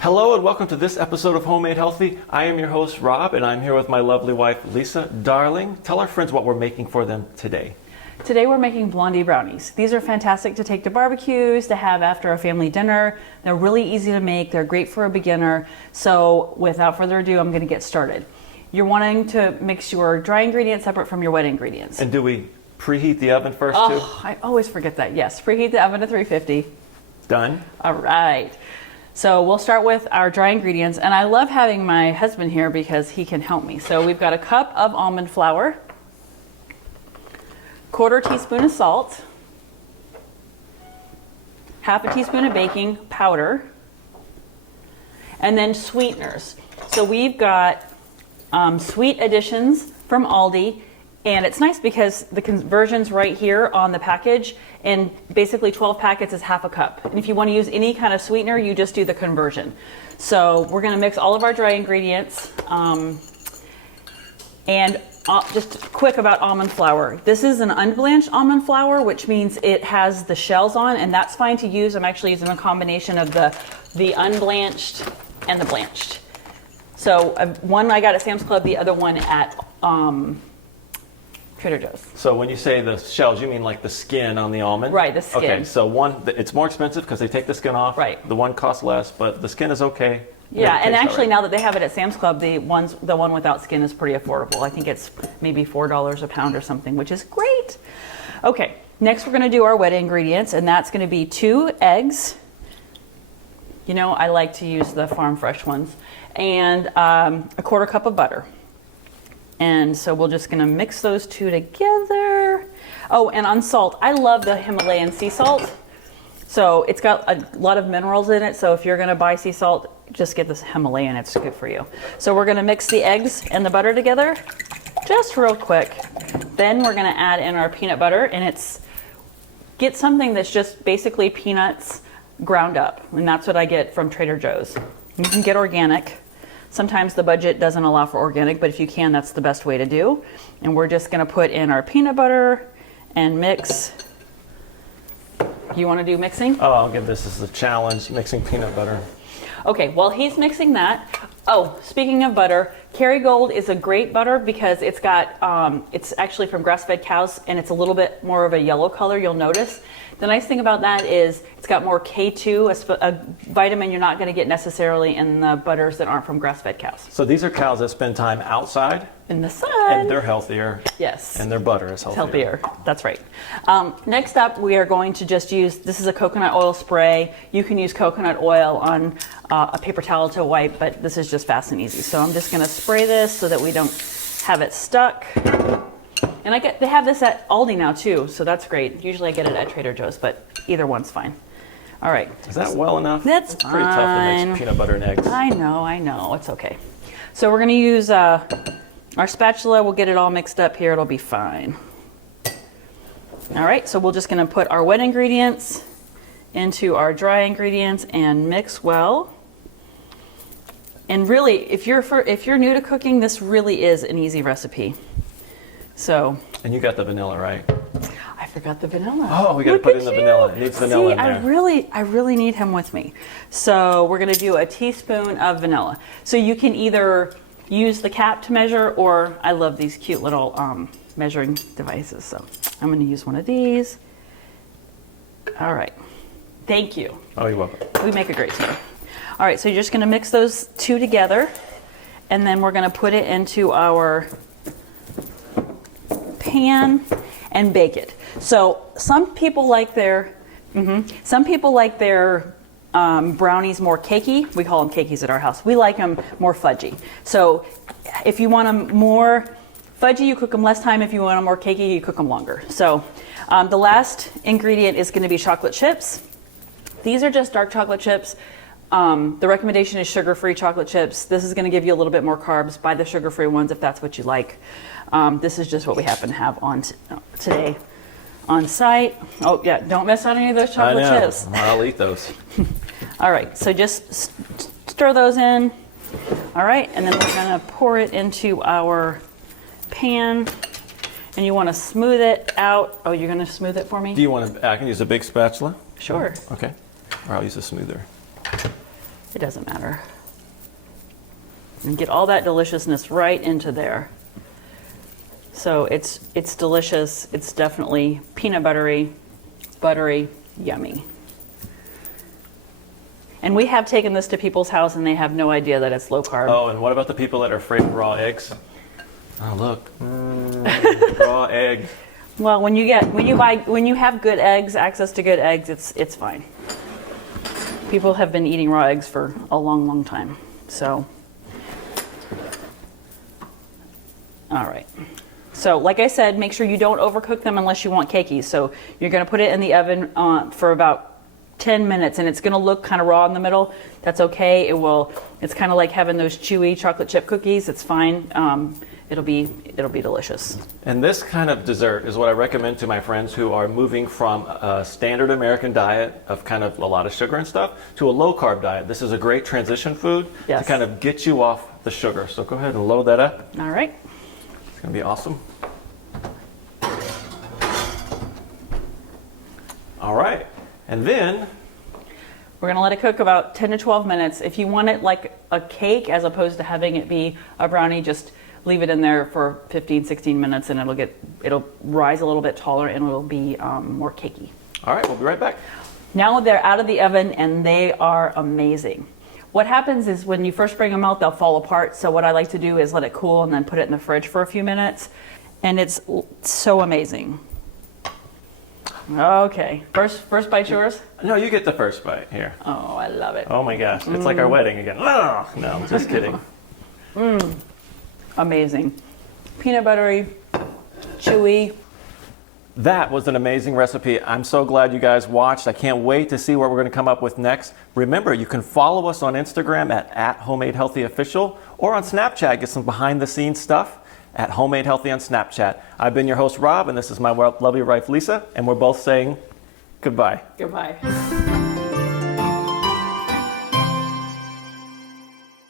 Hello and welcome to this episode of Homemade Healthy. I am your host, Rob, and I'm here with my lovely wife, Lisa. Darling, tell our friends what we're making for them today. Today we're making Blondie brownies. These are fantastic to take to barbecues, to have after a family dinner. They're really easy to make. They're great for a beginner. So without further ado, I'm going to get started. You're wanting to mix your dry ingredients separate from your wet ingredients. And do we preheat the oven first too? I always forget that. Yes, preheat the oven to 350. Done. All right. So we'll start with our dry ingredients. And I love having my husband here because he can help me. So we've got a cup of almond flour, 1/4 teaspoon of salt, 1/2 teaspoon of baking powder, and then sweeteners. So we've got sweet additions from Aldi, and it's nice because the conversion's right here on the package, and basically 12 packets is 1/2 cup. And if you want to use any kind of sweetener, you just do the conversion. So we're going to mix all of our dry ingredients, and just quick about almond flour. This is an unblanched almond flour, which means it has the shells on, and that's fine to use. I'm actually using a combination of the unblanched and the blanched. So one I got at Sam's Club, the other one at Trader Joe's. So when you say the shells, you mean like the skin on the almond? Right, the skin. Okay, so one, it's more expensive because they take the skin off. Right. The one costs less, but the skin is okay. Yeah, and actually right. now that they have it at Sam's Club, the one without skin is pretty affordable. I think it's maybe $4 a pound or something, which is great. Okay, next we're going to do our wet ingredients, and that's going to be 2 eggs. You know, I like to use the farm fresh ones, and a 1/4 cup of butter. And so we're just going to mix those two together. Oh, and on salt, I love the Himalayan sea salt. So it's got a lot of minerals in it. So if you're going to buy sea salt, just get this Himalayan. It's good for you. So we're going to mix the eggs and the butter together just real quick. Then we're going to add in our peanut butter, and get something that's just basically peanuts ground up. And that's what I get from Trader Joe's. You can get organic. Sometimes the budget doesn't allow for organic, but if you can, that's the best way to do. And we're just going to put in our peanut butter and mix. You want to do mixing? Oh, I'll give this as a challenge, mixing peanut butter. Okay, while he's mixing that, oh, speaking of butter, Kerrygold is a great butter because it's got, it's actually from grass-fed cows, and it's a little bit more of a yellow color, you'll notice. The nice thing about that is it's got more K2, a vitamin you're not going to get necessarily in the butters that aren't from grass-fed cows. So these are cows that spend time outside. In the sun. And they're healthier. Yes. And their butter is healthier. It's healthier. That's right. Next up, we are going to just use, this is a coconut oil spray. You can use coconut oil on a paper towel to wipe, but this is just fast and easy. So I'm just going to spray this so that we don't have it stuck. And they have this at Aldi now too, so that's great. Usually I get it at Trader Joe's, but either one's fine. All right. Is that well enough? That's It's pretty tough to mix peanut butter and eggs. I know. It's okay. So we're going to use our spatula. We'll get it all mixed up here. It'll be fine. All right, so we're just going to put our wet ingredients into our dry ingredients and mix well. And really, if you're new to cooking, this really is an easy recipe. So. And you got the vanilla, right? I forgot the vanilla. Oh, we got to put in the vanilla. It needs vanilla in there. I really need him with me. So we're going to do a teaspoon of vanilla. So you can either use the cap to measure, or I love these cute little measuring devices. So I'm going to use one of these. All right. Thank you. Oh, you're welcome. We make a great team. All right, so you're just going to mix those two together, and then we're going to put it into our pan and bake it. So some people like their brownies more cakey. We call them cakeys at our house. We like them more fudgy. So if you want them more fudgy, you cook them less time. If you want them more cakey, you cook them longer. So the last ingredient is going to be chocolate chips. These are just dark chocolate chips. The recommendation is sugar-free chocolate chips. This is going to give you a little bit more carbs. Buy the sugar-free ones if that's what you like. This is just what we happen to have on today on site. Oh yeah, don't miss out on any of those chocolate chips. I'll eat those. All right, so just stir those in. All right, and then we're going to pour it into our pan. And you want to smooth it out. Oh, you're going to smooth it for me? Do you want to, I can use a big spatula? Sure. Okay. Or I'll use a smoother. It doesn't matter. And get all that deliciousness right into there. So it's delicious. It's definitely peanut buttery, yummy. And we have taken this to people's house and they have no idea that it's low carb. Oh, and what about the people that are afraid of raw eggs? Oh, look. Raw egg. Well, when you have good eggs, access to good eggs, it's fine. People have been eating raw eggs for a long, long time. So, all right. So, like I said, make sure you don't overcook them unless you want cakey. So, you're going to put it in the oven for about 10 minutes, and it's going to look kind of raw in the middle. That's okay. It's kind of like having those chewy chocolate chip cookies. It's fine. It'll be delicious. And this kind of dessert is what I recommend to my friends who are moving from a standard American diet of kind of a lot of sugar and stuff to a low carb diet. This is a great transition food to kind of get you off the sugar. So go ahead and load that up. All right. It's going to be awesome. All right. And then we're going to let it cook about 10 to 12 minutes. If you want it like a cake as opposed to having it be a brownie, just leave it in there for 15, 16 minutes and it'll rise a little bit taller and it'll be more cakey. All right, we'll be right back. Now they're out of the oven and they are amazing. What happens is when you first bring them out, they'll fall apart. So what I like to do is let it cool and then put it in the fridge for a few minutes. And it's so amazing. Okay, first bite's yours? No, you get the first bite here. Oh, I love it. Oh my gosh, it's like our wedding again. Oh, no, just kidding. Amazing. Peanut buttery, chewy. That was an amazing recipe. I'm so glad you guys watched. I can't wait to see what we're going to come up with next. Remember, you can follow us on Instagram at @HomemadeHealthyOfficial or on Snapchat. Get some behind the scenes stuff at Homemade Healthy on Snapchat. I've been your host, Rob, and this is my lovely wife, Lisa, and we're both saying goodbye. Goodbye.